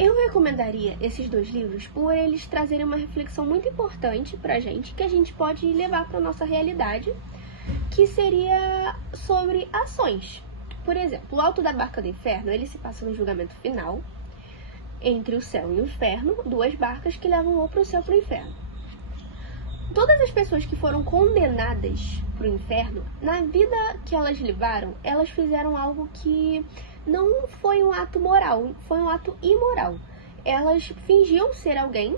Eu recomendaria esses dois livros por eles trazerem uma reflexão muito importante pra gente, que a gente pode levar para nossa realidade, que seria sobre ações. Por exemplo, o Alto da Barca do Inferno, ele se passa no julgamento final, entre o céu e o inferno, duas barcas que levam ou para o céu ou para o inferno. Todas as pessoas que foram condenadas para o inferno, na vida que elas levaram, elas fizeram algo que não foi um ato moral, foi um ato imoral. Elas fingiam ser alguém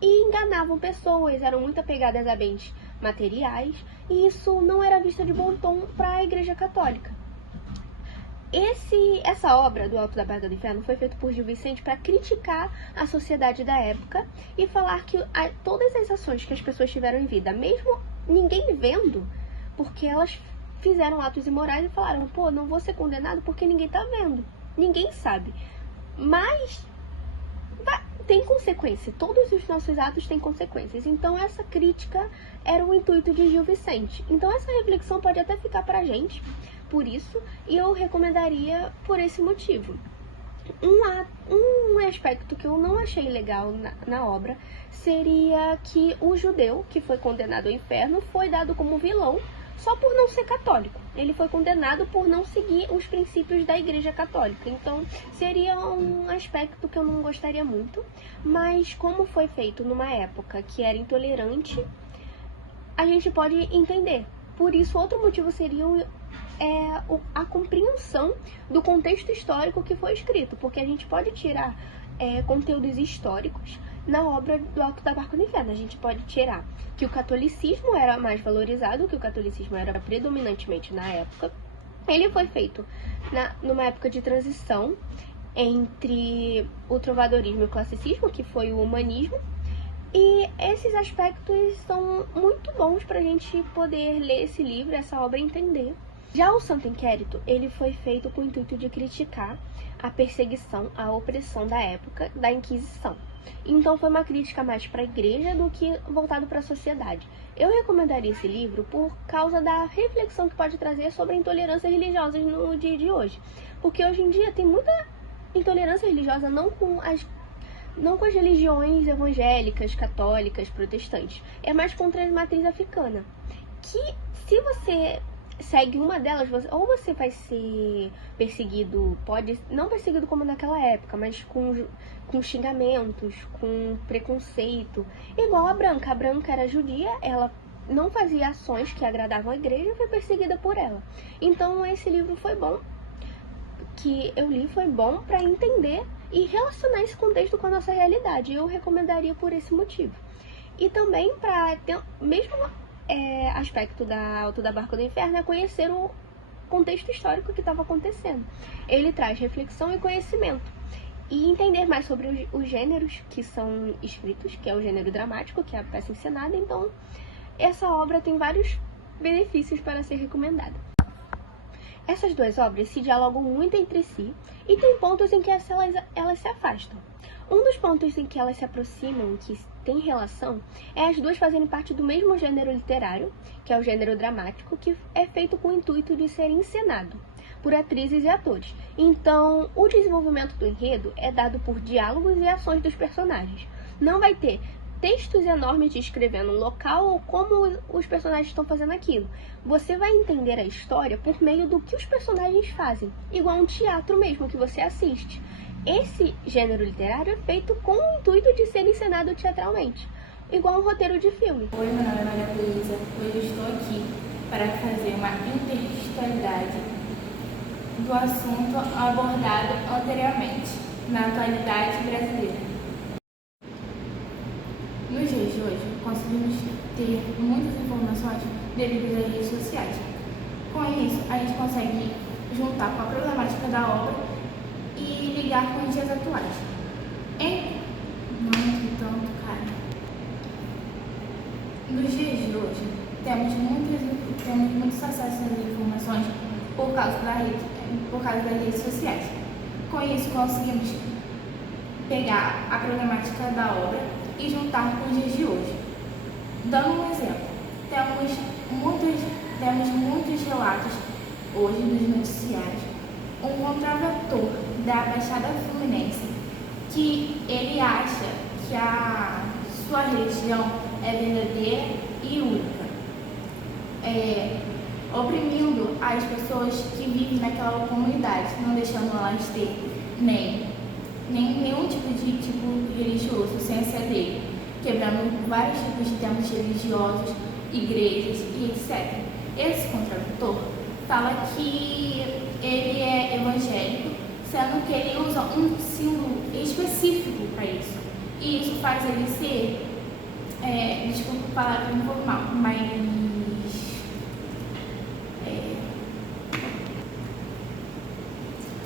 e enganavam pessoas, eram muito apegadas a bens materiais, e isso não era visto de bom tom para a Igreja Católica. Essa obra do Alto da Barca do Inferno foi feita por Gil Vicente para criticar a sociedade da época e falar que todas as ações que as pessoas tiveram em vida, mesmo ninguém vendo, porque elas fizeram atos imorais e falaram, pô, não vou ser condenado porque ninguém tá vendo, ninguém sabe. Mas tem consequência, todos os nossos atos têm consequências. Então essa crítica era o intuito de Gil Vicente. Então essa reflexão pode até ficar pra gente por isso, e eu recomendaria por esse motivo. Um aspecto que eu não achei legal na obra seria que o judeu, que foi condenado ao inferno, foi dado como vilão só por não ser católico. Ele foi condenado por não seguir os princípios da Igreja Católica. Então, seria um aspecto que eu não gostaria muito. Mas, como foi feito numa época que era intolerante, a gente pode entender. Por isso, outro motivo seria a compreensão do contexto histórico que foi escrito, porque a gente pode tirar conteúdos históricos na obra do Alto da Barca do Inferno. A gente pode tirar que o catolicismo era mais valorizado, que o catolicismo era predominantemente na época. Ele foi feito numa época de transição entre o trovadorismo e o classicismo, que foi o humanismo, e esses aspectos são muito bons para a gente poder ler esse livro, essa obra e entender. Já o Santo Inquérito, ele foi feito com o intuito de criticar a perseguição, a opressão da época da Inquisição. Então foi uma crítica mais para a igreja do que voltado para a sociedade. Eu recomendaria esse livro por causa da reflexão que pode trazer sobre intolerâncias religiosas no dia de hoje. Porque hoje em dia tem muita intolerância religiosa, não com as religiões evangélicas, católicas, protestantes. É mais contra a matriz africana. Que se você segue uma delas, ou você vai ser perseguido, não perseguido como naquela época, mas com xingamentos, com preconceito, igual a Branca. A Branca era judia, ela não fazia ações que agradavam a igreja e foi perseguida por ela. Então esse livro foi bom, que eu li, foi bom para entender e relacionar esse contexto com a nossa realidade. Eu recomendaria por esse motivo. E também para ter mesmo aspecto da Alto da Barca do Inferno é conhecer o contexto histórico que estava acontecendo. Ele traz reflexão e conhecimento. E entender mais sobre os gêneros que são escritos, que é o gênero dramático, que é a peça encenada. Então, essa obra tem vários benefícios para ser recomendada. Essas duas obras se dialogam muito entre si e tem pontos em que elas se afastam. Um dos pontos em que elas se aproximam, que tem relação, é as duas fazerem parte do mesmo gênero literário, que é o gênero dramático, que é feito com o intuito de ser encenado por atrizes e atores. Então, o desenvolvimento do enredo é dado por diálogos e ações dos personagens. Não vai ter textos enormes descrevendo um local ou como os personagens estão fazendo aquilo. Você vai entender a história por meio do que os personagens fazem, igual um teatro mesmo que você assiste. Esse gênero literário é feito com o intuito de ser encenado teatralmente, igual um roteiro de filme. Oi, meu nome é Maria Luísa. Hoje eu estou aqui para fazer uma intertextualidade do assunto abordado anteriormente, na atualidade brasileira. Nos dias de hoje, conseguimos ter muitas informações devido às redes sociais. Com isso, a gente consegue juntar com a problemática da obra e ligar com os dias atuais. Nos dias de hoje, temos muitos acessos às informações por causa das redes sociais. Com isso, conseguimos pegar a problemática da obra e juntar com os dias de hoje. Dando um exemplo, temos muitos relatos hoje nos noticiários. Um contraventor da Baixada Fluminense que ele acha que a sua religião é verdadeira e única, oprimindo as pessoas que vivem naquela comunidade, não deixando elas ter nenhum tipo religioso sem ser dele, quebrando vários tipos de templos religiosos, igrejas e etc. Esse contraventor fala que ele é evangélico, sendo que ele usa um símbolo específico para isso. E isso faz ele ser, desculpa a palavra informal, mas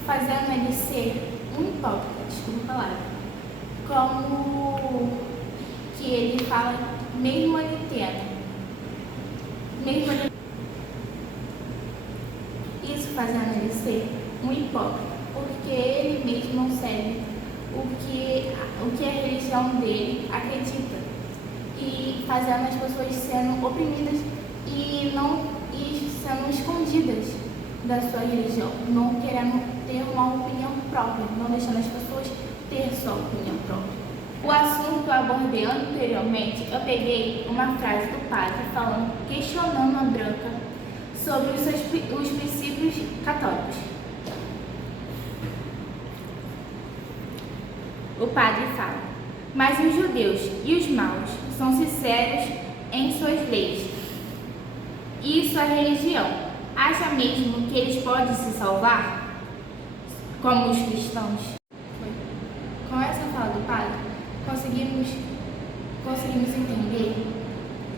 fazendo ele ser um hipócrita, desculpa a palavra, como que ele fala, mesmo ele isso fazendo ele ser um hipócrita, porque ele mesmo não segue o que a religião dele acredita, e fazendo as pessoas sendo oprimidas e sendo escondidas da sua religião, não querendo ter uma opinião própria, não deixando as pessoas ter sua opinião própria. O assunto que eu abordei anteriormente, eu peguei uma frase do padre questionando a Branca sobre os princípios católicos. O padre fala: mas os judeus e os maus são sinceros em suas leis. Isso é religião. Acha mesmo que eles podem se salvar, como os cristãos? Com essa fala do padre, conseguimos entender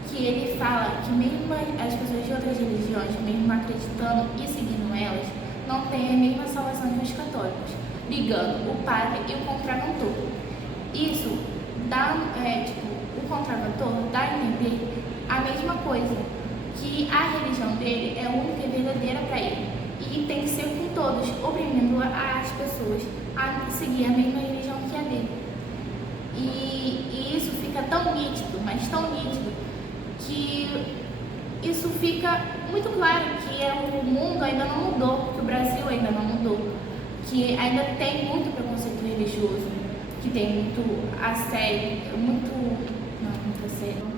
que ele fala que mesmo as pessoas de outras religiões, mesmo acreditando e seguindo elas, não têm a mesma salvação que os católicos, ligando o padre e o contraventor. Isso o contraventor dá a entender a mesma coisa, que a religião dele é única e verdadeira para ele, e tem que ser com todos, oprimindo as pessoas a seguir a mesma religião que a dele. E isso fica tão nítido, mas tão nítido, que isso fica muito claro que o mundo ainda não mudou, que o Brasil ainda não mudou, que ainda tem muito preconceito religioso, que tem muito assédio, muito assédio.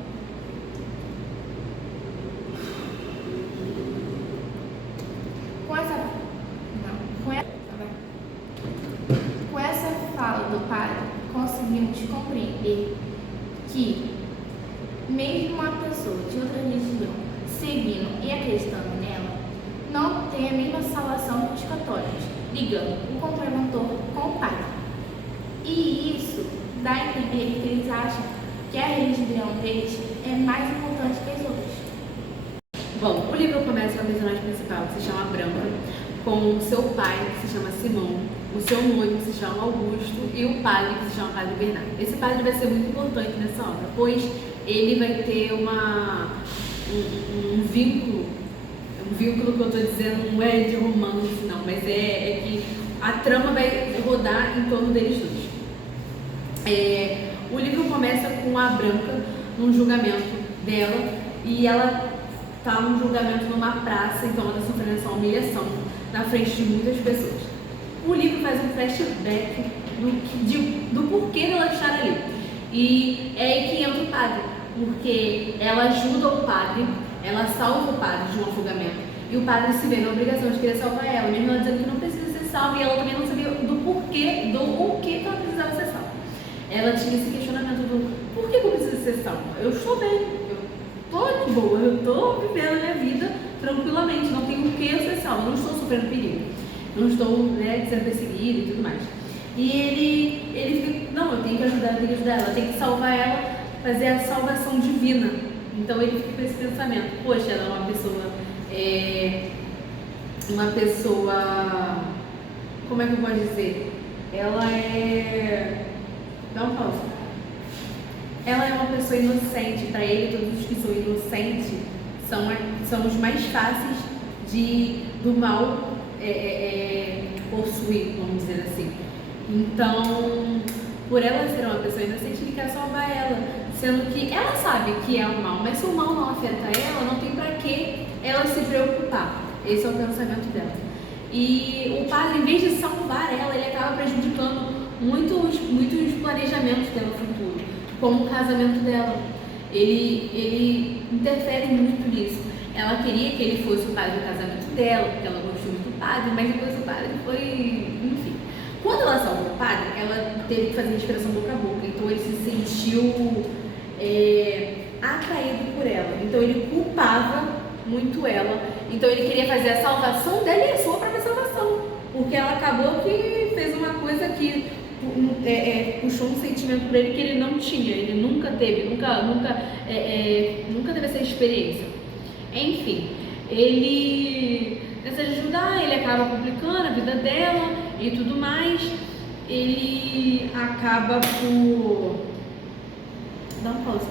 Com essa fala do padre, conseguimos compreender que mesmo a pessoa de outra religião seguindo e acreditando nela, não tem a mesma salvação que os católicos, ligando o contraventor com o padre. E isso dá a entender que eles acham que a religião deles é mais importante que as outras. Bom, o livro começa com a personagem principal, que se chama Branca, com o seu pai, que se chama Simão, o seu noivo, que se chama Augusto, e o padre, que se chama Padre Bernardo. Esse padre vai ser muito importante nessa obra, pois ele vai ter um vínculo que eu estou dizendo não é de romance, não, mas é que a trama vai rodar em torno deles dois. O livro começa com a Branca num julgamento dela, e ela está num julgamento numa praça, então ela está sofrendo essa humilhação na frente de muitas pessoas. O livro faz um flashback do porquê dela estar ali, e é aí que entra o padre, porque ela ajuda o padre, ela salva o padre de um afogamento, e o padre se vê na obrigação de querer salvar ela, mesmo ela dizendo que não precisa ser salva, e ela também não sabia do porquê, o que ela precisava ser salva. Ela tinha esse questionamento do por que eu preciso ser salva? Eu estou bem, eu estou de boa, eu estou vivendo a minha vida tranquilamente, não tenho o que eu ser salva, não estou sofrendo perigo, não estou sendo perseguido e tudo mais. E ele fica, não, eu tenho que ajudar ela, eu tenho que salvar ela, fazer a salvação divina. Então ele fica com esse pensamento, poxa, ela é uma pessoa, como é que eu posso dizer? Dá um pausa. Ela é uma pessoa inocente, para ele todos os que são inocentes são os mais fáceis do mal possuir, vamos dizer assim. Então, por ela ser uma pessoa inocente, ele quer salvar ela, sendo que ela sabe que é o mal, mas se o mal não afeta ela, não tem para que ela se preocupar. Esse é o pensamento dela. E o padre, em vez de salvar ela, ele acaba prejudicando muitos planejamentos dela futuro, como o casamento dela. Ele interfere muito nisso. Ela queria que ele fosse o padre do casamento dela, porque ela gostou muito do padre, mas depois o padre foi, enfim. Quando ela salvou o padre, ela teve que fazer respiração boca a boca, então ele se sentiu atraído por ela. Então ele culpava muito ela. Então ele queria fazer a salvação dela e a sua própria salvação, porque ela acabou que fez uma coisa que puxou um sentimento para ele que ele não tinha, ele nunca teve, nunca teve essa experiência. Enfim, ele nessa de ajudar, ele acaba complicando a vida dela e tudo mais. Ele acaba por dar uma pausa.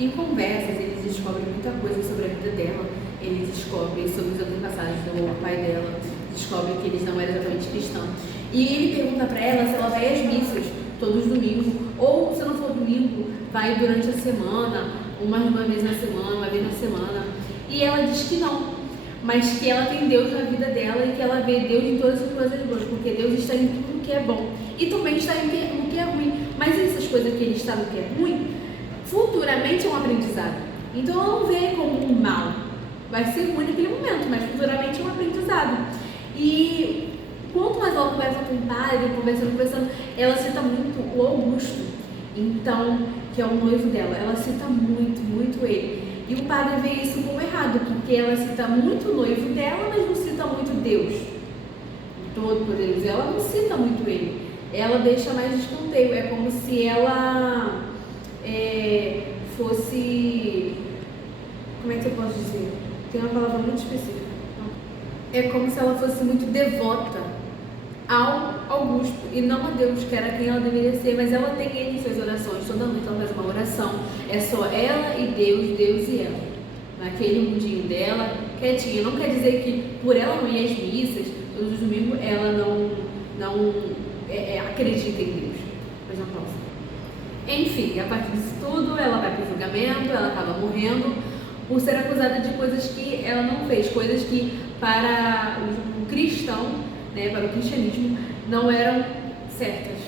Em conversas, eles descobrem muita coisa sobre a vida dela. Ele descobre sobre os antepassados do pai dela, descobre que eles não eram exatamente cristãos. E ele pergunta pra ela se ela vai às missas todos os domingos, ou se não for domingo, vai durante a semana, uma vez na semana, uma vez na semana. E ela diz que não, mas que ela tem Deus na vida dela e que ela vê Deus em todas as coisas boas, porque Deus está em tudo que é bom e também está no que é ruim. Mas essas coisas que ele está no que é ruim, futuramente é um aprendizado. Então ela não vê como um mal. Vai ser ruim naquele momento, mas futuramente é um aprendizado. E quanto mais ela conversa com o padre, conversando, ela cita muito o Augusto, então, que é o noivo dela. Ela cita muito ele. E o padre vê isso como errado, porque ela cita muito o noivo dela, mas não cita muito Deus, o Todo-Poderoso. Ela não cita muito ele. Ela deixa mais de escanteio. É como se ela fosse... Como é que eu posso dizer? Tem uma palavra muito específica. É como se ela fosse muito devota ao Augusto e não a Deus, que era quem ela deveria ser. Mas ela tem ele em suas orações. Toda noite ela faz uma oração. É só ela e Deus, Deus e ela. Naquele mundinho dela, quietinha. Não quer dizer que por ela não ir às missas todos os domingos, ela não acredita em Deus. Mas não posso. Enfim, a partir disso tudo, ela vai para o julgamento, ela acaba morrendo por ser acusada de coisas que ela não fez, coisas que para o cristão, né, para o cristianismo, não eram certas.